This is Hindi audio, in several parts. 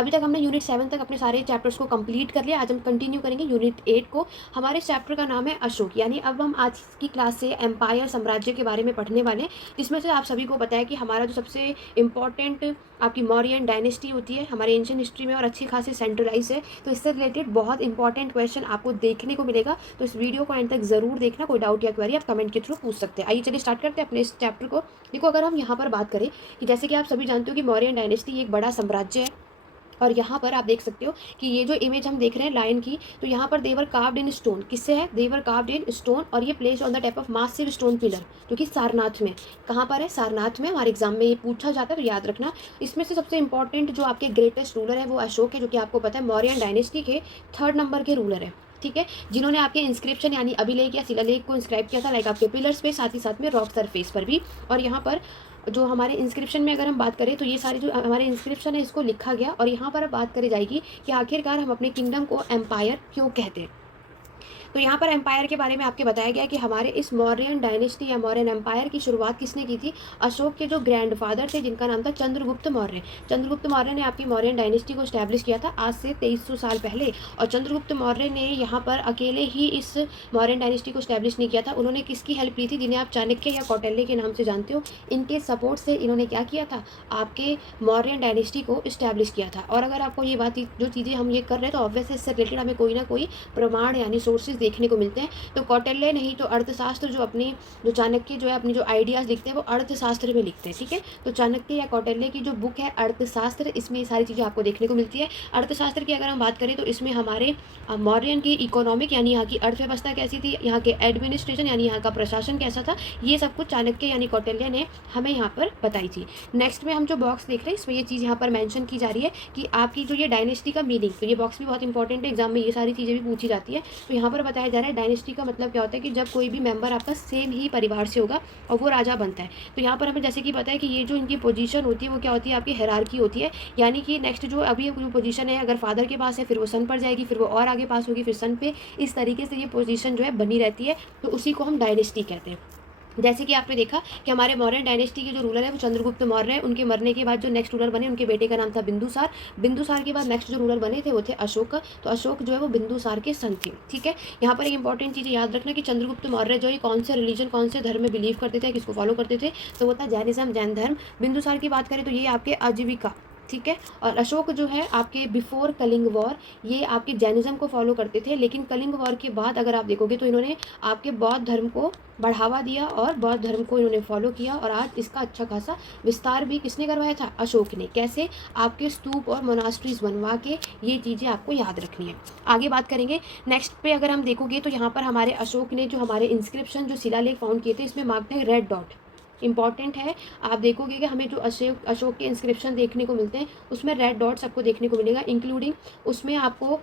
अभी तक हमने यूनिट 7 तक अपने सारे चैप्टर्स को कंप्लीट कर लिया। आज हम कंटिन्यू करेंगे यूनिट 8 को। हमारे चैप्टर का नाम है अशोक, यानी अब हम आज की क्लास से एम्पायर साम्राज्य के बारे में पढ़ने वाले हैं, जिसमें से आप सभी को पता है कि हमारा जो सबसे इम्पॉर्टेंट आपकी मौर्यन डायनेस्टी होती है हमारे एंशियन हिस्ट्री में और अच्छी खासी सेंट्रलाइज है, तो इससे रिलेटेड बहुत इंपॉर्टेंट क्वेश्चन आपको देखने को मिलेगा। तो इस वीडियो को एंड तक जरूर देखना। कोई डाउट या क्वेरी आप कमेंट के थ्रू पूछ सकते हैं। आइए चलिए स्टार्ट करते हैं अपने इस चैप्टर को। देखो, अगर हम यहाँ पर बात करें कि जैसे कि आप सभी जानते हो कि मौर्यन डायनेस्टी एक बड़ा साम्राज्य है, और यहाँ पर आप देख सकते हो कि ये जो इमेज हम देख रहे हैं लायन की, तो यहाँ पर देवर कार्व्ड इन स्टोन। किससे है? देवर कार्व्ड इन स्टोन, और ये place on the type of massive stone pillar, जो कि सारनाथ में, कहाँ पर है? सारनाथ में। हमारे एग्जाम में ये पूछा जाता है, तो याद रखना। इसमें से सबसे इंपॉर्टेंट जो आपके ग्रेटेस्ट रूलर है वो अशोक है, जो कि आपको पता है मौर्यन डायनेस्टी के 3rd नंबर के रूलर है। ठीक है, जिन्होंने आपके इंस्क्रिप्शन यानी अभिलेख या शिलालेख को इंस्क्राइब किया था, लाइक आपके पिलर्स पे, साथ ही साथ में रॉक सरफेस पर भी। और यहाँ पर जो हमारे इंस्क्रिप्शन में अगर हम बात करें तो ये सारे जो हमारे इंस्क्रिप्शन है इसको लिखा गया, और यहाँ पर अब बात करी जाएगी कि आखिरकार हम अपने किंगडम को एम्पायर क्यों कहते हैं। तो यहाँ पर एम्पायर के बारे में आपके बताया गया कि हमारे इस मौर्यन डायनेस्टी या मौर्यन एम्पायर की शुरुआत किसने की थी? अशोक के जो ग्रैंडफादर थे, जिनका नाम था चंद्रगुप्त मौर्य। चंद्रगुप्त मौर्य ने आपकी मौर्यन डायनेस्टी को स्टैब्लिश किया था आज से 2300 साल पहले। और चंद्रगुप्त मौर्य ने यहाँ पर अकेले ही इस मौर्यन डायनेस्टी को स्टैब्लिश नहीं किया था, उन्होंने किसकी हेल्प ली थी? जिन्हें आप चाणक्य या कौटिल्य के नाम से जानते हो, इनके सपोर्ट से इन्होंने क्या किया था? आपके मौर्यन डायनेस्टी को स्टैब्लिश किया था। और अगर आपको ये बात, जो चीज़ें हम ये कर रहे हैं, तो ऑब्वियसली इससे रिलेटेड हमें कोई ना कोई प्रमाण यानी सोर्सेज देखने को मिलते हैं। तो कौटिल्य नहीं तो अर्थशास्त्र, जो चाणक्य जो है अपनी जो आइडियाज़ लिखते हैं वो अर्थशास्त्र में लिखते हैं। ठीक है, तो चाणक्य या कौटिल्य की जो बुक है अर्थशास्त्र, इसमें ये सारी चीज़ें आपको देखने को मिलती है। अर्थशास्त्र की अगर हम बात करें तो इसमें हमारे मौर्यन की इकोनॉमिक यानी यहाँ की अर्थव्यवस्था कैसी थी, यहाँ के एडमिनिस्ट्रेशन यानी यहाँ का प्रशासन कैसा था, ये सब कुछ चाणक्य यानी कौटिल्य ने हमें यहाँ पर बताई थी। नेक्स्ट में हम जो बॉक्स देख रहे हैं इसमें ये चीज़ यहाँ पर मेंशन की जा रही है कि आपकी जो ये डायनेस्टी का मीनिंग, तो ये बॉक्स भी बहुत इंपॉर्टेंट है, एग्जाम में ये सारी चीज़ें भी पूछी जाती है। तो यहाँ पर बताया जा रहा है डायनेस्टी का मतलब क्या होता है कि जब कोई भी मेंबर आपका सेम ही परिवार से होगा और वो राजा बनता है। तो यहाँ पर हमें जैसे कि पता है कि ये जो इनकी पोजीशन होती है वो क्या होती है? आपकी हायरार्की होती है, यानी कि नेक्स्ट जो अभी पोजीशन है अगर फादर के पास है फिर वो सन पर जाएगी, फिर वो और आगे पास होगी, फिर सन पे, इस तरीके से ये पोजीशन जो है बनी रहती है। तो उसी को हम डायनेस्टी कहते हैं। जैसे कि आपने देखा कि हमारे मौर्यन डायनेस्टी के जो रूलर है वो चंद्रगुप्त मौर्य है। उनके मरने के बाद जो नेक्स्ट रूलर बने उनके बेटे का नाम था बिंदुसार। बिंदुसार के बाद नेक्स्ट जो रूलर बने थे वो थे अशोक। तो अशोक जो है वो बिंदुसार के सन थे। ठीक है, यहाँ पर एक इंपॉर्टेंट चीज़ याद रखना कि चंद्रगुप्त मौर्य जो है कौन से रिलीजन, कौन से धर्म में बिलीव करते थे, किसको फॉलो करते थे? तो वो था जैनिज्म, जैन धर्म। बिंदुसार की बात करें तो ये आपके आजीविका। ठीक है, और अशोक जो है आपके बिफोर कलिंग वॉर, ये आपके जैनिज्म को फॉलो करते थे, लेकिन कलिंग वॉर के बाद अगर आप देखोगे तो इन्होंने आपके बौद्ध धर्म को बढ़ावा दिया और बौद्ध धर्म को इन्होंने फॉलो किया, और आज इसका अच्छा खासा विस्तार भी किसने करवाया था? अशोक ने। कैसे? आपके स्तूप और मोनास्ट्रीज बनवा के। ये चीज़ें आपको याद रखनी है। आगे बात करेंगे। नेक्स्ट पे अगर हम देखोगे तो यहाँ पर हमारे अशोक ने जो हमारे इंस्क्रिप्शन, जो शिलालेख फाउंड किए थे, इसमें मार्क्ड है रेड डॉट। इंपॉर्टेंट है, आप देखोगे कि हमें जो अशोक के इंस्क्रिप्शन देखने को मिलते हैं उसमें रेड डॉट्स आपको देखने को मिलेगा, इंक्लूडिंग उसमें आपको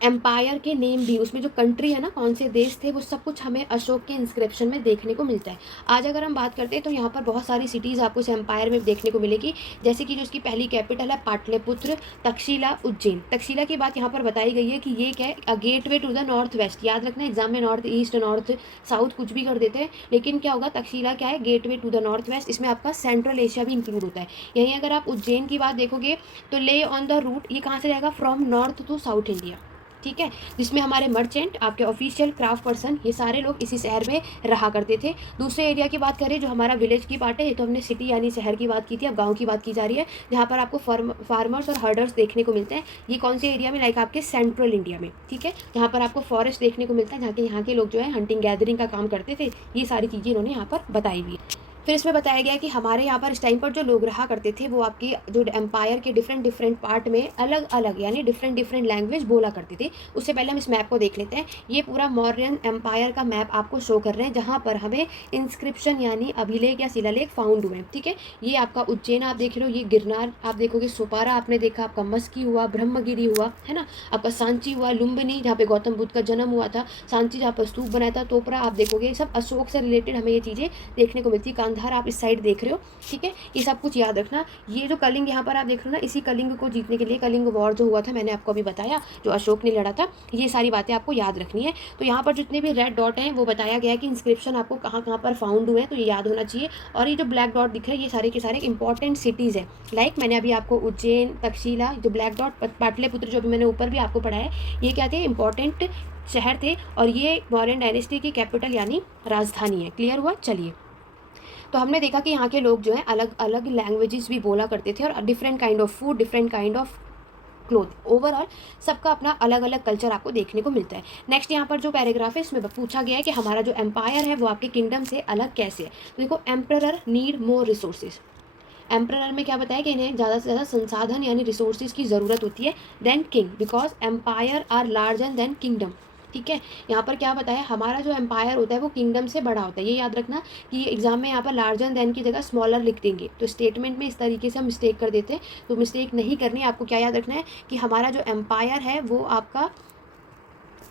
एम्पायर के नेम भी, उसमें जो कंट्री है ना, कौन से देश थे, वो सब कुछ हमें अशोक के इंस्क्रिप्शन में देखने को मिलता है। आज अगर हम बात करते हैं तो यहाँ पर बहुत सारी सिटीज़ आपको इस एम्पायर में देखने को मिलेगी, जैसे कि जो इसकी पहली कैपिटल है पाटलिपुत्र, तक्षशिला, उज्जैन। तक्षशिला की बात यहाँ पर बताई गई है कि ये क्या है? Gateway to the north west. याद रखना, एग्जाम में नॉर्थ ईस्ट, नॉर्थ साउथ कुछ भी कर देते हैं, लेकिन क्या होगा? तक्षशिला क्या है? Gateway to the north west. इसमें आपका सेंट्रल एशिया भी इंक्लूड होता है। यहीं अगर आप उज्जैन की बात देखोगे तो ले ऑन द रूट, ये कहाँ से जाएगा? From north to south India. ठीक है, जिसमें हमारे मर्चेंट, आपके ऑफिशियल, क्राफ्ट पर्सन, ये सारे लोग इसी शहर में रहा करते थे। दूसरे एरिया की बात करें जो हमारा विलेज की पार्ट है, ये तो हमने सिटी यानी शहर की बात की थी, अब गांव की बात की जा रही है, जहाँ पर आपको फार्मर्स और हर्डर्स देखने को मिलते हैं। ये कौन से एरिया में? लाइक आपके सेंट्रल इंडिया में। ठीक है, जहाँ पर आपको फॉरेस्ट देखने को मिलता है, जहाँ के यहाँ के लोग जो है हंटिंग गैदरिंग का काम करते थे। ये सारी चीज़ें इन्होंने यहाँ पर बताई हुई है। फिर इसमें बताया गया कि हमारे यहाँ पर इस टाइम पर जो लोग रहा करते थे वो आपकी जो एम्पायर के डिफरेंट पार्ट में अलग अलग यानी डिफरेंट लैंग्वेज बोला करते थे। उससे पहले हम इस मैप को देख लेते हैं। ये पूरा मौर्यन एम्पायर का मैप आपको शो कर रहे हैं, जहाँ पर हमें इंस्क्रिप्शन यानी अभिलेख या शिलालेख फाउंड हुए हैं। ठीक है, ये आपका उज्जैन आप देख रहे हो, ये गिरनार आप देखोगे, सोपारा आपने देखा, आपका मस्की हुआ, ब्रह्मगिरी हुआ, है ना, आपका सांची हुआ, लुम्बिनी जहाँ पे गौतम बुद्ध का जन्म हुआ था, सांची जहाँ पर स्तूप बनाया था, तोपरा आप देखोगे, सब अशोक से रिलेटेड हमें ये चीज़ें देखने को मिलती है। गांधार आप इस साइड देख रहे हो, ठीक है। ये सब कुछ याद रखना। ये जो कलिंग यहाँ पर आप देख रहे हो ना, इसी कलिंग को जीतने के लिए, कलिंग वॉर जो हुआ था मैंने आपको अभी बताया, जो अशोक ने लड़ा था, ये सारी बातें आपको याद रखनी है। तो यहाँ पर जितने भी रेड डॉट हैं वो बताया गया है कि इंस्क्रिप्शन आपको कहाँ कहाँ पर फाउंड हुए हैं, तो ये याद होना चाहिए। और ये जो ब्लैक डॉट दिख रहा है ये सारे के सारे इंपॉर्टेंट सिटीज़ है। लाइक मैंने अभी आपको उज्जैन, तक्षशिला, जो ब्लैक डॉट पाटलिपुत्र जो अभी मैंने ऊपर भी आपको पढ़ाया है, ये क्या थे, इंपॉर्टेंट शहर थे और ये मौर्यन डायनेस्टी की कैपिटल यानी राजधानी है। क्लियर हुआ? चलिए, तो हमने देखा कि यहाँ के लोग जो हैं अलग अलग लैंग्वेजेस भी बोला करते थे और different kind of food, different kind of cloth, overall सबका अपना अलग अलग कल्चर आपको देखने को मिलता है। नेक्स्ट यहाँ पर जो पैराग्राफ है इसमें पूछा गया है कि हमारा जो एम्पायर है वो आपके किंगडम से अलग कैसे है। तो देखो, emperor need more resources. Emperor में क्या बताया कि इन्हें ज़्यादा से ज़्यादा संसाधन यानी रिसोर्सेज की ज़रूरत होती है than king, because empire are larger than kingdom. ठीक है, यहाँ पर क्या बताया, हमारा जो एम्पायर होता है वो किंगडम से बड़ा होता है। ये याद रखना कि एग्जाम में यहाँ पर लार्जर देन की जगह स्मॉलर लिख देंगे, तो स्टेटमेंट में इस तरीके से हम मिस्टेक कर देते हैं। तो मिस्टेक नहीं करनी है, आपको क्या याद रखना है कि हमारा जो एम्पायर है वो आपका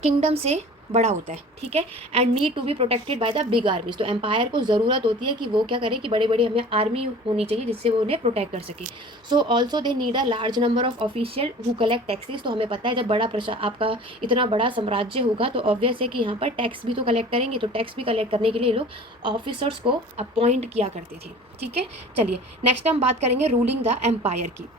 किंगडम से बड़ा होता है। ठीक है, and need to be protected by the big armies. तो एम्पायर को ज़रूरत होती है कि वो क्या करे कि बड़े बड़े हमें आर्मी होनी चाहिए जिससे वो उन्हें प्रोटेक्ट कर सके। So also they need a large number of official who collect taxes. तो हमें पता है जब बड़ा आपका इतना बड़ा साम्राज्य होगा तो ऑब्वियस है कि यहाँ पर टैक्स भी तो कलेक्ट करेंगे, तो टैक्स भी कलेक्ट करने के लिए लोग ऑफिसर्स को अपॉइंट किया करते थे। ठीक है, चलिए नेक्स्ट हम बात करेंगे रूलिंग द एम्पायर की।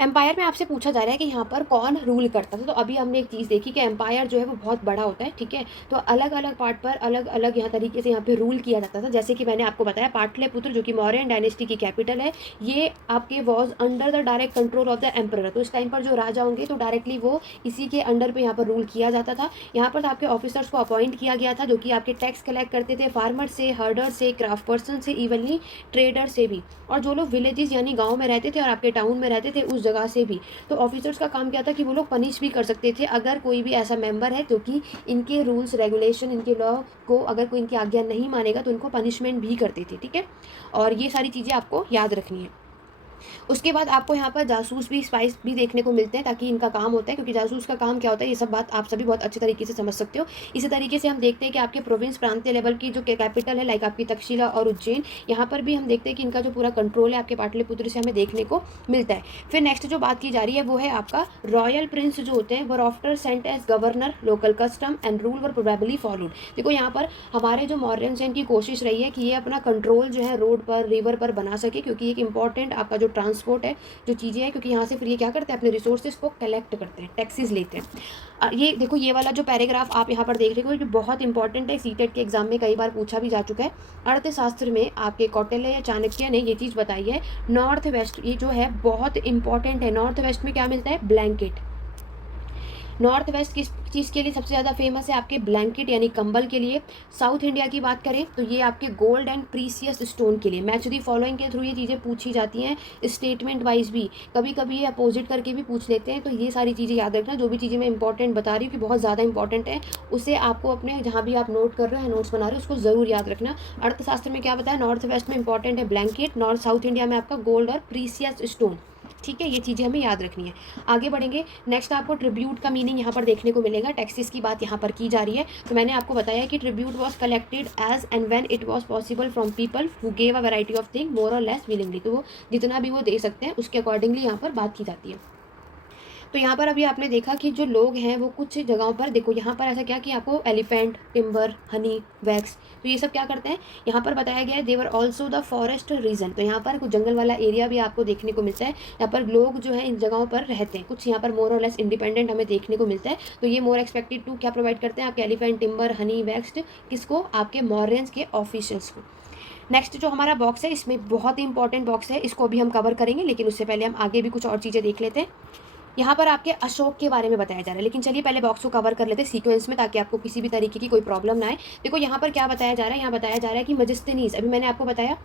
एम्पायर में आपसे पूछा जा रहा है कि यहाँ पर कौन रूल करता था। तो अभी हमने एक चीज़ देखी कि एम्पायर जो है वो बहुत बड़ा होता है। ठीक है, तो अलग अलग पार्ट पर अलग अलग यहाँ तरीके से यहाँ पे रूल किया जाता था। जैसे कि मैंने आपको बताया पाटलिपुत्र जो कि मौर्यन डायनेस्टी की कैपिटल है, ये आपके was under the direct control of the emperor. तो इस टाइम पर जो राजा होंगे तो डायरेक्टली वो इसी के अंडर पर यहाँ पर रूल किया जाता था। यहाँ पर आपके ऑफिसर्स को अपॉइंट किया गया था जो कि आपके टैक्स कलेक्ट करते थे फार्मर से, हर्डर से, क्राफ्ट पर्सन से, इवनली ट्रेडर से भी, और जो लोग विलेजेस यानी गाँव में रहते थे और आपके टाउन में रहते थे उस जगह से भी। तो ऑफिसर्स का काम क्या था कि वो लोग पनिश भी कर सकते थे अगर कोई भी ऐसा मेंबर है जो कि इनके रूल्स रेगुलेशन, इनके लॉ को अगर कोई इनकी आज्ञा नहीं मानेगा तो उनको पनिशमेंट भी करते थे। ठीक है, और ये सारी चीज़ें आपको याद रखनी है। उसके बाद आपको यहाँ पर जासूस भी, स्पाइस भी देखने को मिलते हैं ताकि इनका काम होता है, क्योंकि जासूस का काम क्या होता है ये सब बात आप सभी बहुत अच्छे तरीके से समझ सकते हो। इसी तरीके से हम देखते हैं कि आपके प्रोविंस प्रांतीय लेवल की जो कैपिटल है लाइक आपकी तक्षशिला और उज्जैन, यहाँ पर भी हम देखते हैं कि इनका जो पूरा कंट्रोल है आपके पाटलिपुत्र से हमें देखने को मिलता है। फिर नेक्स्ट जो बात की जा रही है वो है आपका रॉयल प्रिंस जो होते हैं were after sent as governor, local custom and rule were probably followed. देखो यहाँ पर हमारे जो मौर्यन सेन की कोशिश रही है कि ये अपना कंट्रोल जो है रोड पर, रिवर पर बना सके, क्योंकि एक इंपॉर्टेंट आपका जो ट्रांसपोर्ट है, जो चीज़ें हैं, क्योंकि यहाँ से फिर ये क्या करते हैं अपने रिसोर्सेज को कलेक्ट करते हैं, टैक्सेस लेते हैं। ये देखो ये वाला जो पैराग्राफ आप यहाँ पर देख रहे हो ये बहुत इंपॉर्टेंट है, सीटेट के एग्जाम में कई बार पूछा भी जा चुका है। अर्थशास्त्र में आपके कौटिल्य या चाणक्य ने ये चीज़ बताई है। नॉर्थ वेस्ट ये जो है बहुत इंपॉर्टेंट है। नॉर्थ वेस्ट में क्या मिलता है? ब्लैंकेट। नॉर्थ वेस्ट किस चीज़ के लिए सबसे ज़्यादा फेमस है? आपके ब्लैंकेट यानी कंबल के लिए। साउथ इंडिया की बात करें तो ये आपके गोल्ड एंड प्रीसियस स्टोन के लिए। मैच दी फॉलोइंग के थ्रू ये चीज़ें पूछी जाती हैं, स्टेटमेंट वाइज भी, कभी कभी ये अपोजिट करके भी पूछ लेते हैं। तो ये सारी चीज़ें याद रखना, जो भी चीज़ें मैं इंपॉर्टेंट बता रही हूँ कि बहुत ज़्यादा इंपॉर्टेंट है, उसे आपको अपने जहाँ भी आप नोट कर रहे हो, नोट्स बना रहे हो, उसको ज़रूर याद रखना। अर्थशास्त्र में क्या बताया? नॉर्थ वेस्ट में इंपॉर्टेंट है ब्लैंकेट, नॉर्थ साउथ इंडिया में आपका गोल्ड और प्रीसियस स्टोन। ठीक है, ये चीज़ें हमें याद रखनी है। आगे बढ़ेंगे, नेक्स्ट आपको ट्रिब्यूट का मीनिंग यहाँ पर देखने को मिलेगा। टैक्सेस की बात यहाँ पर की जा रही है। तो मैंने आपको बताया कि tribute was collected as and when it was possible from people who gave a variety of thing more or less willingly. तो वो जितना भी वो दे सकते हैं उसके अकॉर्डिंगली यहाँ पर बात की जाती है। तो यहाँ पर अभी आपने देखा कि जो लोग हैं वो कुछ जगहों पर, देखो यहाँ पर ऐसा क्या कि आपको एलिफेंट, टिम्बर, हनी, वैक्स, तो ये सब क्या करते हैं यहाँ पर बताया गया है। There were also the forest region. तो यहाँ पर कुछ जंगल वाला एरिया भी आपको देखने को मिलता है। यहाँ पर लोग जो है इन जगहों पर रहते हैं, कुछ यहाँ पर मोर और लेस इंडिपेंडेंट हमें देखने को मिलता है। तो ये मोर एक्सपेक्टेड टू क्या प्रोवाइड करते हैं? आपके एलिफेंट, टिम्बर, हनी, वैक्स, किसको? आपके मॉरियंस के ऑफिशियल्स को। नेक्स्ट जो हमारा बॉक्स है इसमें बहुत ही इंपॉर्टेंट बॉक्स है, इसको भी हम कवर करेंगे, लेकिन उससे पहले हम आगे भी कुछ और चीज़ें देख लेते हैं। यहाँ पर आपके अशोक के बारे में बताया जा रहा है, लेकिन चलिए पहले बॉक्स को कवर कर लेते हैं सीक्वेंस में, ताकि आपको किसी भी तरीके की कोई प्रॉब्लम ना आए। देखो यहाँ पर क्या बताया जा रहा है, यहाँ बताया जा रहा है कि मजिस्थिनीज, अभी मैंने आपको बताया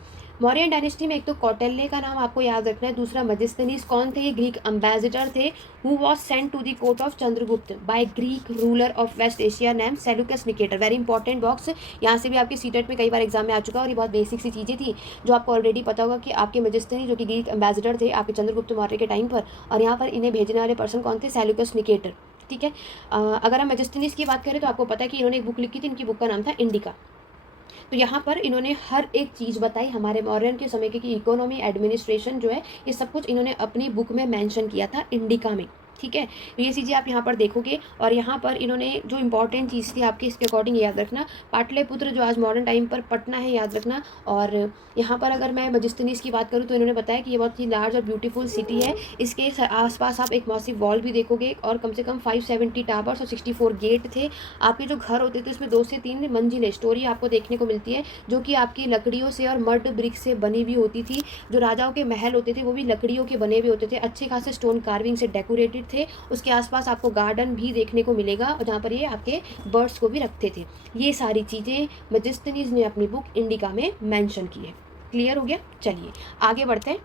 मौर्यन डायनेस्टी में एक तो कौटिल्य का नाम आपको याद रखना है, दूसरा मजिस्थिनीज कौन थे? ये ग्रीक अम्बेसडर थे who was sent to the court of Chandragupta by Greek ruler of West Asia name Seleucus Nicator. Very important box, यहाँ से भी आपके सीटेट में कई बार एग्जाम में आ चुका है और ये बहुत बेसिक सी चीज़ें थी जो आपको ऑलरेडी पता होगा कि आपके मजिस्थिनी जो कि ग्रीक अम्बेसडर थे आपके चंद्रगुप्त मौर्य के टाइम पर, और यहाँ पर इन्हें भेजने वाले पर्सन कौन थे? Seleucus Nicator. ठीक है, अगर हम मजिस्थिनीज की बात करें तो आपको पता है कि इन्होंने एक बुक लिखी थी, इनकी बुक का नाम था इंडिका। तो यहाँ पर इन्होंने हर एक चीज़ बताई हमारे मौर्यन के समय की, कि इकोनॉमी, एडमिनिस्ट्रेशन जो है, ये सब कुछ इन्होंने अपनी बुक में मेंशन किया था इंडिका में। ठीक है, तो ये चीज़ें आप यहाँ पर देखोगे। और यहाँ पर इन्होंने जो इंपॉर्टेंट चीज़ थी आपकी, इसके अकॉर्डिंग याद रखना, पाटलिपुत्र जो आज मॉडर्न टाइम पर पटना है, याद रखना। और यहाँ पर अगर मैं मजिस्टनीस की बात करूँ तो इन्होंने बताया कि ये बहुत ही लार्ज और ब्यूटीफुल सिटी है। इसके आसपास आप एक मॉसिव वॉल भी देखोगे, और कम से कम 570 टावर्स और 64 गेट थे। आपके जो घर होते थे उसमें 2 से 3 मंजिलें स्टोरी आपको देखने को मिलती है, जो कि आपकी लकड़ियों से और मड ब्रिक से बनी हुई होती थी। जो राजाओं के महल होते थे वो भी लकड़ियों के बने हुए होते थे, अच्छे खासे स्टोन कार्विंग से डेकोरेटेड थे। उसके आसपास आपको गार्डन भी देखने को मिलेगा, और जहाँ पर ये आपके बर्ड्स को भी रखते थे। ये सारी चीज़ें मजिस्टनीज ने अपनी बुक इंडिका में मेंशन की है। क्लियर हो गया? चलिए आगे बढ़ते हैं।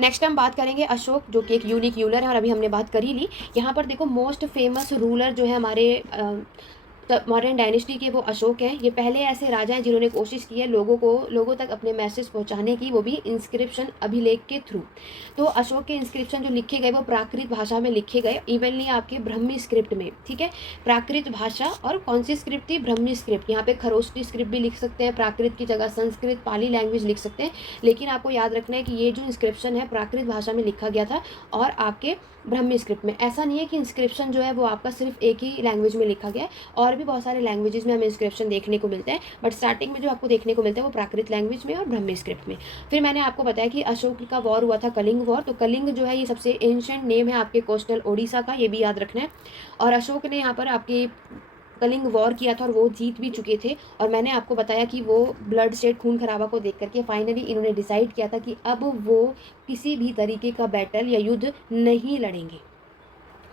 नेक्स्ट हम बात करेंगे अशोक, जो कि एक यूनिक रूलर है, और अभी हमने बात कर ही ली। यहाँ पर देखो, मोस्ट फेमस रूलर जो है हमारे मॉडर्न डायनेस्टी के, वो अशोक हैं। ये पहले ऐसे राजा हैं जिन्होंने कोशिश की है लोगों तक अपने मैसेज पहुंचाने की, वो भी इंस्क्रिप्शन, अभिलेख के थ्रू। तो अशोक के इंस्क्रिप्शन जो लिखे गए वो प्राकृत भाषा में लिखे गए, इवनली आपके ब्रह्मी स्क्रिप्ट में। ठीक है, प्राकृत भाषा, और कौन सी स्क्रिप्ट थी? ब्रह्मी स्क्रिप्ट। यहाँ पे खरोष्टी स्क्रिप्ट भी लिख सकते हैं, प्राकृत की जगह संस्कृत, पाली लैंग्वेज लिख सकते हैं। लेकिन आपको याद रखना है कि ये जो इंस्क्रिप्शन है प्राकृत भाषा में लिखा गया था, और आपके ब्रह्मी स्क्रिप्ट में। ऐसा नहीं है कि इंस्क्रिप्शन जो है वो आपका सिर्फ एक ही लैंग्वेज में लिखा गया है, और भी बहुत सारे लैंग्वेजेस में हमें इंस्क्रिप्शन देखने को मिलते हैं, बट स्टार्टिंग में जो आपको देखने को मिलता है वो प्राकृत लैंग्वेज में और ब्रह्मी स्क्रिप्ट में। फिर मैंने आपको बताया कि अशोक का वॉर हुआ था कलिंग वॉर। तो कलिंग जो है ये सबसे एंशिएंट नेम है आपके कोस्टल ओडिशा का, ये भी याद रखना है। और अशोक ने यहाँ पर आपके कलिंग वॉर किया था, और वो जीत भी चुके थे। और मैंने आपको बताया कि वो ब्लड स्टेट, खून खराबा को देख करके फाइनली इन्होंने डिसाइड किया था कि अब वो किसी भी तरीके का बैटल या युद्ध नहीं लड़ेंगे।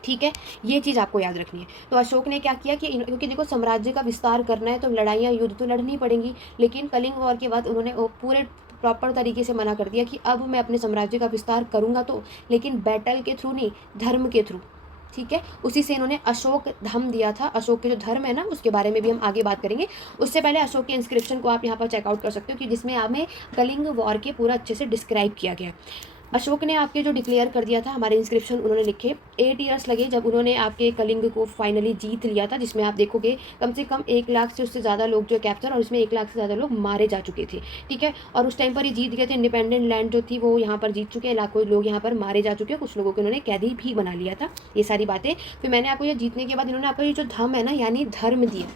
ठीक है, ये चीज़ आपको याद रखनी है। तो अशोक ने क्या किया कि क्योंकि देखो साम्राज्य का विस्तार करना है तो लड़ाइयाँ, युद्ध तो लड़नी पड़ेंगी। लेकिन कलिंग वॉर के बाद उन्होंने वो पूरे प्रॉपर तरीके से मना कर दिया कि अब मैं अपने साम्राज्य का विस्तार करूँगा तो, लेकिन बैटल के थ्रू नहीं, धर्म के थ्रू। ठीक है, उसी से इन्होंने अशोक धम दिया था। अशोक के जो धर्म है ना, उसके बारे में भी हम आगे बात करेंगे। उससे पहले अशोक के इंस्क्रिप्शन को आप यहाँ पर चेकआउट कर सकते हो, कि जिसमें हमें कलिंग वॉर के पूरा अच्छे से डिस्क्राइब किया गया। अशोक ने आपके जो डिक्लेयर कर दिया था, हमारे इंस्क्रिप्शन उन्होंने लिखे। 8 ईयर्स लगे जब उन्होंने आपके कलिंग को फाइनली जीत लिया था, जिसमें आप देखोगे कम से कम 1 लाख से उससे ज़्यादा लोग जो कैप्चर, और इसमें 1 लाख से ज़्यादा लोग मारे जा चुके थे। ठीक है, और उस टाइम पर ये जीत गए थे। इंडिपेंडेंट लैंड जो थी वो यहाँ पर जीत चुके हैं, लाखों लोग यहाँ पर मारे जा चुके हैं, कुछ लोगों को उन्होंने कैदी भी बना लिया था। ये सारी बातें फिर मैंने आपको ये जीतने के बाद इन्होंने आपको ये जो धम है ना, यानी धर्म दिया,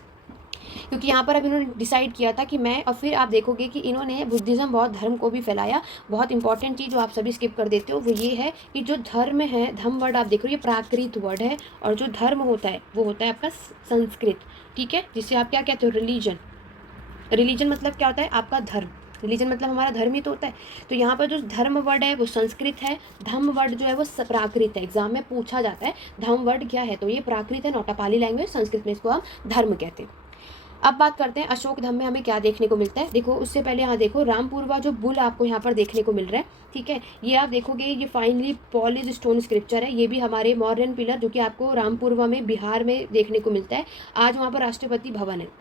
क्योंकि यहाँ पर अब इन्होंने डिसाइड किया था कि मैं, और फिर आप देखोगे कि इन्होंने बुद्धिज़्म, बहुत धर्म को भी फैलाया। बहुत इंपॉर्टेंट चीज़ जो आप सभी स्किप कर देते हो वो ये है कि जो धर्म है, धम वर्ड आप देखो ये प्राकृत वर्ड है, और जो धर्म होता है वो होता है आपका संस्कृत। ठीक है, जिसे आप क्या कहते हो? रिलीजन। रिलीजन मतलब क्या होता है? आपका धर्म। रिलीजन मतलब हमारा धर्म ही तो होता है। तो यहाँ पर जो धर्म वर्ड है वो संस्कृत है, धम वर्ड जो है वो प्राकृत है। एग्जाम में पूछा जाता है धम वर्ड क्या है, तो ये प्राकृत है, not a Pali language. Sanskrit में इसको हम धर्म कहते हैं। अब बात करते हैं अशोक धम में हमें क्या देखने को मिलता है। देखो उससे पहले यहाँ देखो, रामपुरवा जो बुल आपको यहाँ पर देखने को मिल रहा है। ठीक है, ये आप देखोगे ये फाइनली पॉलिश स्टोन स्क्रिप्चर है। ये भी हमारे मॉडर्न पिलर, जो कि आपको रामपुरवा में, बिहार में देखने को मिलता है। आज वहाँ पर राष्ट्रपति भवन है।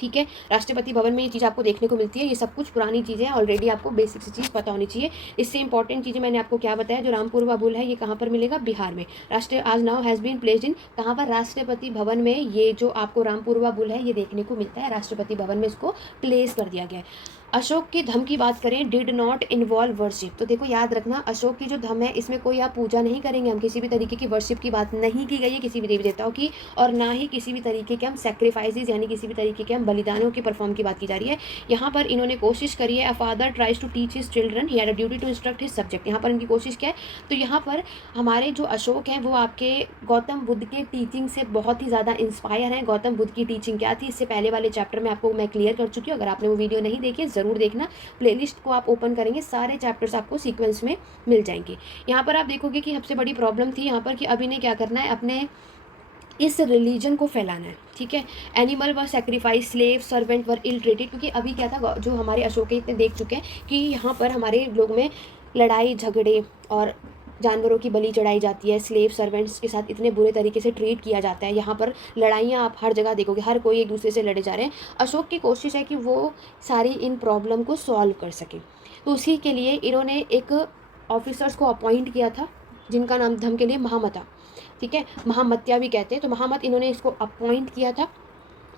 ठीक है, राष्ट्रपति भवन में ये चीज़ आपको देखने को मिलती है। ये सब कुछ पुरानी चीज़ें हैं, ऑलरेडी आपको बेसिक सी चीज़ पता होनी चाहिए। इससे इंपॉर्टेंट चीज़ें मैंने आपको क्या बताया, जो रामपुरवा बुल है ये कहाँ पर मिलेगा? बिहार में। आज now has been placed in, कहाँ पर? राष्ट्रपति भवन में। ये जो आपको रामपुरवा बुल है ये देखने को मिलता है, राष्ट्रपति भवन में इसको प्लेस कर दिया गया है। अशोक के धम की बात करें, डिड नॉट इन्वॉल्व वर्शिप। तो देखो याद रखना, अशोक की जो धम है इसमें कोई आप पूजा नहीं करेंगे, हम किसी भी तरीके की वर्शिप की बात नहीं की गई है किसी भी देवी देवताओं की, और ना ही किसी भी तरीके के हम सेक्रीफाइसेस यानी किसी भी तरीके के हम बलिदानों के परफॉर्म की बात की जा रही है। यहाँ पर इन्होंने कोशिश करी है, a father tries to teach his children, he had a duty to instruct his subject. यहाँ पर इनकी कोशिश क्या है? तो यहाँ पर हमारे जो अशोक हैं वो आपके गौतम बुद्ध के टीचिंग से बहुत ही ज़्यादा इंस्पायर हैं। गौतम बुद्ध की टीचिंग क्या थी, इससे पहले वाले चैप्टर में आपको मैं क्लियर कर चुकी हूँ। अगर आपने वो वीडियो नहीं देखी है ज़रूर देखना, प्लेलिस्ट को आप ओपन करेंगे सारे चैप्टर्स आपको सीक्वेंस में मिल जाएंगे। यहाँ पर आप देखोगे कि सबसे बड़ी प्रॉब्लम थी यहाँ पर कि अभी ने क्या करना है, अपने इस रिलीजन को फैलाना है। ठीक है, एनिमल व सेक्रीफाइस, स्लेव, सर्वेंट वर इल ट्रीटेड। क्योंकि अभी क्या था, जो हमारे अशोक इतने देख चुके हैं कि यहाँ पर हमारे लोग में लड़ाई झगड़े और जानवरों की बलि चढ़ाई जाती है, स्लेव सर्वेंट्स के साथ इतने बुरे तरीके से ट्रीट किया जाता है। यहाँ पर लड़ाइयाँ आप हर जगह देखोगे, हर कोई एक दूसरे से लड़े जा रहे हैं। अशोक की कोशिश है कि वो सारी इन प्रॉब्लम को सॉल्व कर सके। तो उसी के लिए इन्होंने एक ऑफिसर्स को अपॉइंट किया था, जिनका नाम धम के लिए महामता, ठीक है, महामत्या भी कहते हैं। तो महामत इन्होंने इसको अपॉइंट किया था,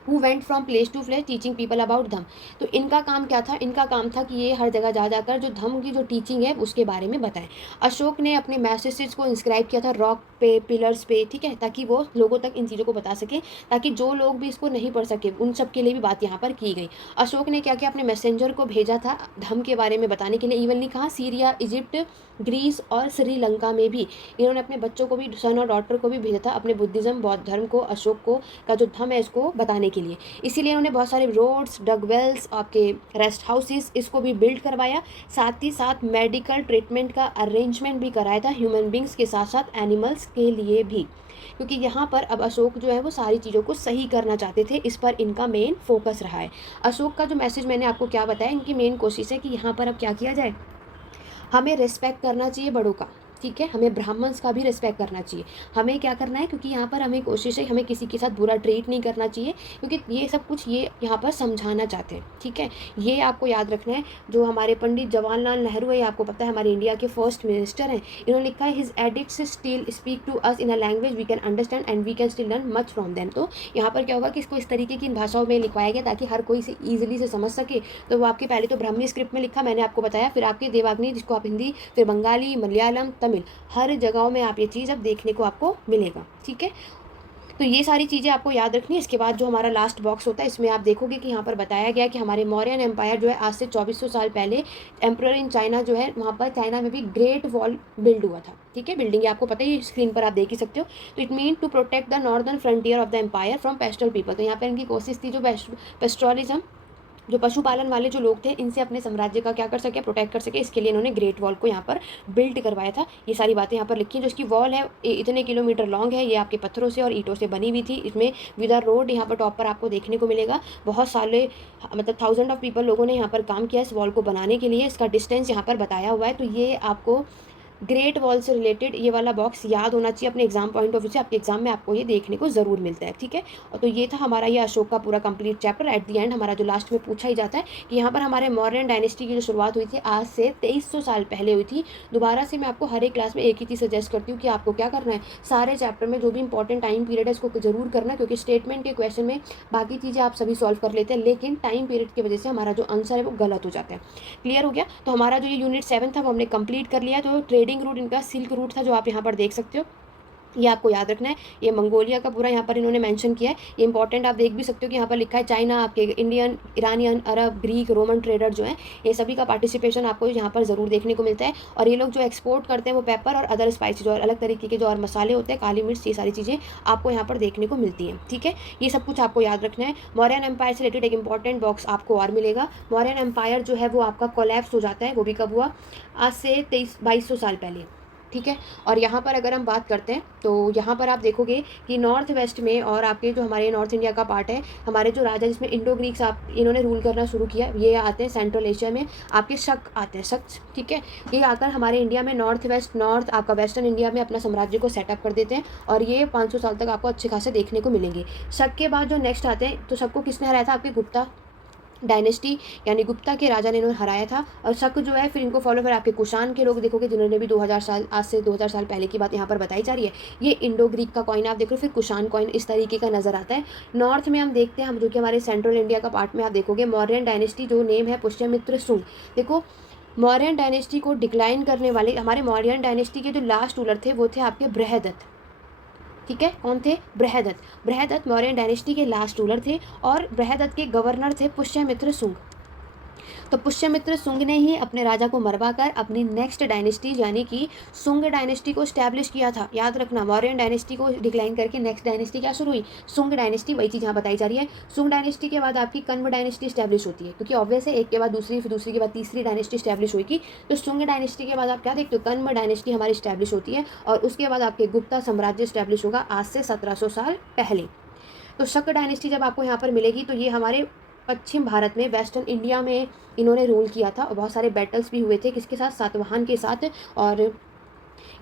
who went from place to place teaching people about Dhamma. तो इनका काम क्या था, इनका काम था कि ये हर जगह जा जाकर जो धम्म की जो टीचिंग है उसके बारे में बताएं। अशोक ने अपने मैसेजेस को इंस्क्राइब किया था रॉक पे, पिलर्स पे, ठीक है, ताकि वो लोगों तक इन चीज़ों को बता सके, ताकि जो लोग भी इसको नहीं पढ़ सके उन सब के लिए भी बात यहाँ पर की गई। अशोक ने क्या किया, अपने मैसेंजर को भेजा था धम्म के बारे में बताने के लिए। इवनली कहा सीरिया, इजिप्ट, ग्रीस और श्रीलंका में भी इन्होंने अपने बच्चों को भी, सन और डॉटर को भी भेजा था अपने बुद्धिज़्म बौद्ध धर्म को, अशोक को का जो धम्म है इसको बताने के लिए। इसीलिए उन्होंने बहुत सारे रोड्स, डग वेल्स, आपके रेस्ट हाउसेस इसको भी बिल्ड करवाया। साथ ही साथ मेडिकल ट्रीटमेंट का अरेंजमेंट भी कराया था ह्यूमन बींग्स के साथ साथ एनिमल्स के लिए भी, क्योंकि यहाँ पर अब अशोक जो है वो सारी चीज़ों को सही करना चाहते थे। इस पर इनका मेन फोकस रहा है। अशोक का जो मैसेज मैंने आपको क्या बताया, इनकी मेन कोशिश है कि यहाँ पर अब क्या किया जाए, हमें रिस्पेक्ट करना चाहिए बड़ों का, ठीक है, हमें ब्राह्मण्स का भी रिस्पेक्ट करना चाहिए। हमें क्या करना है, क्योंकि यहाँ पर हमें कोशिश है हमें किसी के साथ बुरा ट्रीट नहीं करना चाहिए, क्योंकि ये सब कुछ ये यहाँ पर समझाना चाहते हैं, ठीक है। ये आपको याद रखना है। जो हमारे पंडित जवाहरलाल नेहरू है, आपको पता है हमारे इंडिया के फर्स्ट मिनिस्टर हैं, इन्होंने लिखा है his edicts still speak to us in a language we can understand and we can still learn much from them. तो यहाँ पर क्या होगा कि इसको इस तरीके की इन भाषाओं में लिखवाया गया ताकि हर कोई से ईजिली से समझ सके। तो वो आपके पहले तो ब्राह्मी स्क्रिप्ट में लिखा, मैंने आपको बताया, फिर आपकी देवनागरी जिसको आप हिंदी, फिर बंगाली, मलयालम, तमिल, हर जगहों में आप ये चीज़ अब देखने को आपको मिलेगा, ठीक है। तो ये सारी चीज़ें आपको याद रखनी है। इसके बाद जो हमारा लास्ट बॉक्स होता है इसमें आप देखोगे कि यहाँ पर बताया गया कि हमारे मौर्यन एम्पायर जो है आज से 2400 साल पहले एम्परर इन चाइना जो है वहाँ पर चाइना में भी ग्रेट वॉल बिल्ड हुआ था, ठीक है। बिल्डिंग आपको पता है, स्क्रीन पर आप देख ही सकते हो। तो it mean to protect the northern frontier of the empire from pastoral people. तो यहाँ पर इनकी कोशिश थी जो पेस्ट्रोलिज्म, जो पशुपालन वाले जो लोग थे, इनसे अपने साम्राज्य का क्या कर सके, प्रोटेक्ट कर सके, इसके लिए इन्होंने ग्रेट वॉल को यहाँ पर बिल्ड करवाया था। ये सारी बातें यहाँ पर लिखी हैं। जो इसकी वॉल है इतने किलोमीटर लॉन्ग है, ये आपके पत्थरों से और ईंटों से बनी हुई थी। इसमें विद रोड यहाँ पर टॉप पर आपको देखने को मिलेगा। बहुत सारे मतलब 1000 ऑफ पीपल लोगों ने यहाँ पर काम किया इस वॉल को बनाने के लिए। इसका डिस्टेंस यहाँ पर बताया हुआ है। तो ये आपको ग्रेट वॉल से रिलेटेड ये वाला बॉक्स याद होना चाहिए अपने एग्जाम पॉइंट ऑफ व्यू से। आपके एग्जाम में आपको ये देखने को ज़रूर मिलता है, ठीक है। और तो ये था हमारा ये अशोक का पूरा complete chapter. At the end हमारा जो लास्ट में पूछा ही जाता है कि यहाँ पर हमारे मौर्यन डायनेस्टी की जो शुरुआत हुई थी आज से 2300 साल पहले हुई थी। दोबारा से मैं आपको हर एक क्लास में एक ही चीज़ सजेस्ट करती हूँ कि आपको क्या करना है, सारे चैप्टर में जो भी इंपॉर्टेंट टाइम पीरियड है इसको ज़रूर करना, क्योंकि स्टेटमेंट के क्वेश्चन में बाकी चीज़ें आप सभी सॉल्व कर लेते हैं, लेकिन टाइम पीरियड की वजह से हमारा जो आंसर है वो गलत हो जाता है। क्लियर हो गया। तो हमारा जो ये यूनिट 7 था वो हमने कंप्लीट कर लिया। तो ट्रेडिंग रूट इनका सिल्क रूट था जो आप यहाँ पर देख सकते हो, ये आपको याद रखना है। ये मंगोलिया का पूरा यहाँ पर इन्होंने मेंशन किया है। ये इंपॉर्टेंट आप देख भी सकते हो कि यहाँ पर लिखा है चाइना, आपके इंडियन, ईरानियन, अरब, ग्रीक, रोमन ट्रेडर जो है, ये सभी का पार्टिसिपेशन आपको यहाँ पर ज़रूर देखने को मिलता है। और ये लोग जो एक्सपोर्ट करते हैं वो पेपर और अदर स्पाइसेज और अलग तरीके के जो और मसाले होते हैं, काली मिर्च, ये सारी चीज़ें आपको यहाँ पर देखने को मिलती हैं, ठीक है। ये सब कुछ आपको याद रखना है। मौर्यन एम्पायर से रिलेटेड एक इंपॉर्टेंट बॉक्स आपको और मिलेगा। मौर्यन एम्पायर जो है वो आपका कोलैप्स हो जाता है, वो भी कब हुआ, आज से 2200 साल पहले, ठीक है। और यहाँ पर अगर हम बात करते हैं तो यहाँ पर आप देखोगे कि नॉर्थ वेस्ट में और आपके जो हमारे नॉर्थ इंडिया का पार्ट है, हमारे जो राजा जिसमें इंडो ग्रीक्स आप इन्होंने रूल करना शुरू किया, ये आते हैं सेंट्रल एशिया में, आपके शक आते हैं, शक, ठीक है। ये आकर हमारे इंडिया में नॉर्थ वेस्ट, नॉर्थ आपका वेस्टर्न इंडिया में अपना साम्राज्य को सेटअप कर देते हैं और ये 500 साल तक आपको अच्छे खासे देखने को मिलेंगे। शक के बाद जो नेक्स्ट आते हैं, तो शक को किसने हराया था, आपके गुप्ता डायनेस्टी यानी गुप्ता के राजा ने इन्होंने हराया था। और शक जो है फिर इनको फॉलो फिर आपके कुषाण के लोग देखोगे जिन्होंने भी 2000 साल, आज से 2000 साल पहले की बात यहाँ पर बताई जा रही है। ये इंडो ग्रीक का कॉइन आप देख रहे हो, फिर कुषाण कॉइन इस तरीके का नजर आता है। नॉर्थ में हम देखते हैं, हम जो कि हमारे सेंट्रल इंडिया का पार्ट में आप देखोगे मौर्यन डायनेस्टी, जो नेम है पुष्यमित्र शुंग। देखो मौर्यन डायनेस्टी को डिक्लाइन करने वाले हमारे मौर्यन डायनेस्टी के जो लास्ट रूलर थे वो थे आपके बृहदत्त, ठीक है। कौन थे, बृहदत्त। बृहदत्त मौर्यन डायनेस्टी के लास्ट रूलर थे और बृहदत्त के गवर्नर थे पुष्यमित्र शुंग। तो पुष्यमित्र शुंग ने ही अपने राजा को मरवाकर अपनी नेक्स्ट डायनेस्टी यानी कि शुंग डायनेस्टी को स्टैब्लिश किया था। याद रखना, मौर्यन डायनेस्टी को डिक्लाइन करके नेक्स्ट डायनेस्टी क्या शुरू हुई, शुंग डायनेस्टी। वही चीज़ यहाँ बताई जा रही है। शुंग डायनेस्टी के बाद आपकी कण्व डायनेस्टी स्टैब्लिश होती है, क्योंकि ऑब्वियस है एक के बाद दूसरी, फिर दूसरी के बाद तीसरी डायनेस्टी स्टैब्लिश होगी। तो शुंग डायनेस्टी के बाद आप क्या देखते हो, कण्व डायनेस्टी हमारी स्टैब्लिश होती है और उसके बाद आपके गुप्ता साम्राज्य स्टैब्लिश होगा आज से 1700 साल पहले। तो शक डायनेस्टी जब आपको यहाँ पर मिलेगी तो ये हमारे पश्चिम भारत में, वेस्टर्न इंडिया में इन्होंने रूल किया था और बहुत सारे बैटल्स भी हुए थे, किसके साथ, सातवाहन के साथ। और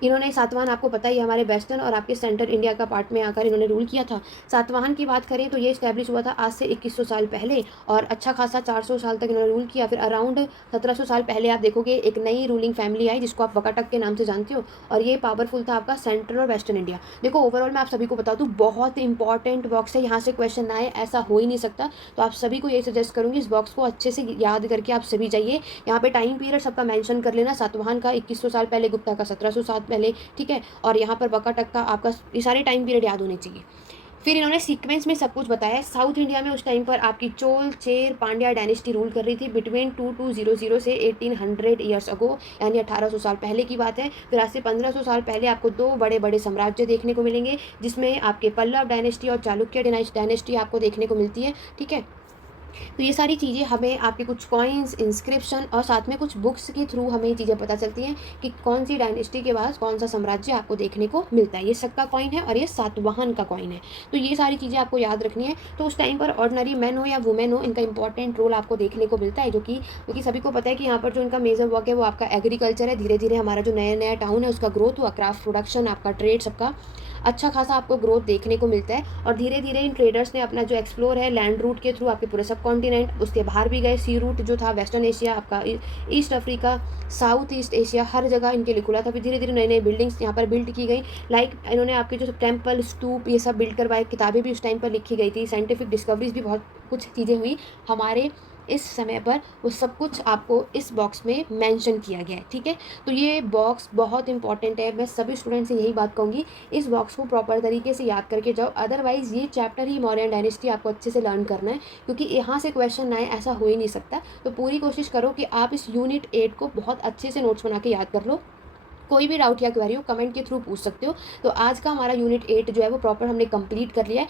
इन्होंने सातवाहन आपको पता ही है हमारे वेस्टर्न और आपके सेंट्रल इंडिया का पार्ट में आकर इन्होंने रूल किया था। सातवाहन की बात करें तो ये इस्टेब्लिश हुआ था आज से 2100 साल पहले और अच्छा खासा 400 साल तक इन्होंने रूल किया। फिर अराउंड 1700 साल पहले आप देखोगे एक नई रूलिंग फैमिली आई जिसको आप वकाटक के नाम से जानते हो और ये पावरफुल था आपका सेंट्रल और वेस्टर्न इंडिया। देखो ओवरऑल मैं आप सभी को बता दूँ बहुत इंपॉर्टेंट बॉक्स है, यहाँ से क्वेश्चन ना आए ऐसा हो ही नहीं सकता। तो आप सभी को यही सजेस्ट करूँगी इस बॉक्स को अच्छे से याद करके आप सभी जाइए। यहाँ पे टाइम पीरियड सबका मेंशन कर लेना, सातवाहन का 2100 साल पहले, गुप्ता का 1700 साल पहले, ठीक है। और यहाँ पर वकाटक का आपका ये सारे टाइम पीरियड याद होने चाहिए। फिर इन्होंने सीक्वेंस में सब कुछ बताया। साउथ इंडिया में उस टाइम पर आपकी चोल, चेर, पांड्या डायनेस्टी रूल कर रही थी बिटवीन 2200 से 1800 ईयर्स अगो, यानी 1800 साल पहले की बात है। फिर आज से 1500 साल पहले आपको दो बड़े बड़े साम्राज्य देखने को मिलेंगे जिसमें आपके पल्लव डायनेस्टी और चालुक्य डायनेस्टी आपको देखने को मिलती है, ठीक है। तो ये सारी चीज़ें हमें आपके कुछ कॉइन्स, इंस्क्रिप्शन और साथ में कुछ बुक्स के थ्रू हमें ये चीज़ें पता चलती हैं कि कौन सी डायनेस्टी के बाद कौन सा साम्राज्य आपको देखने को मिलता है। ये सक्का कॉइन है और ये सातवाहन का कॉइन है। तो ये सारी चीज़ें आपको याद रखनी है। तो उस टाइम पर ऑर्डिनरी मैन हो या वुमेन हो, इनका इंपॉर्टेंट रोल आपको देखने को मिलता है, जो कि सभी को पता है कि यहाँ पर जो इनका मेजर वर्क है वो आपका एग्रीकल्चर है। धीरे धीरे हमारा जो नया नया टाउन है उसका ग्रोथ हुआ, क्राफ्ट प्रोडक्शन, आपका ट्रेड, सबका अच्छा खासा आपको ग्रोथ देखने को मिलता है। और धीरे धीरे इन ट्रेडर्स ने अपना जो एक्सप्लोर है लैंड रूट के थ्रू आपके पूरे सब कॉन्टिनेंट, उसके बाहर भी गए। सी रूट जो था वेस्टर्न एशिया, आपका east Africa, south east Asia, हर जगह इनके लिए खुला था। फिर धीरे धीरे नई नई बिल्डिंग्स यहाँ पर बिल्ड की गई। लाइक इन्होंने आपके जो टेम्पल, स्तूप, ये सब बिल्ड करवाए। किताबें भी उस टाइम पर लिखी गई थी। साइंटिफिक डिस्कवरीज भी बहुत कुछ चीज़ें हुई हमारे इस समय पर, वो सब कुछ आपको इस बॉक्स में मेंशन किया गया है, ठीक है। तो ये बॉक्स बहुत इंपॉर्टेंट है। मैं सभी स्टूडेंट से यही बात कहूँगी, इस बॉक्स को प्रॉपर तरीके से याद करके जाओ। अदरवाइज़ ये चैप्टर ही मौर्यन डायनेस्टी आपको अच्छे से लर्न करना है, क्योंकि यहाँ से क्वेश्चन आए ऐसा हो ही नहीं सकता। तो पूरी कोशिश करो कि आप इस यूनिट 8 को बहुत अच्छे से नोट्स बना के याद कर लो। कोई भी डाउट या क्वेरी हो कमेंट के थ्रू पूछ सकते हो। तो आज का हमारा यूनिट 8 जो है वो प्रॉपर हमने कंप्लीट कर लिया है।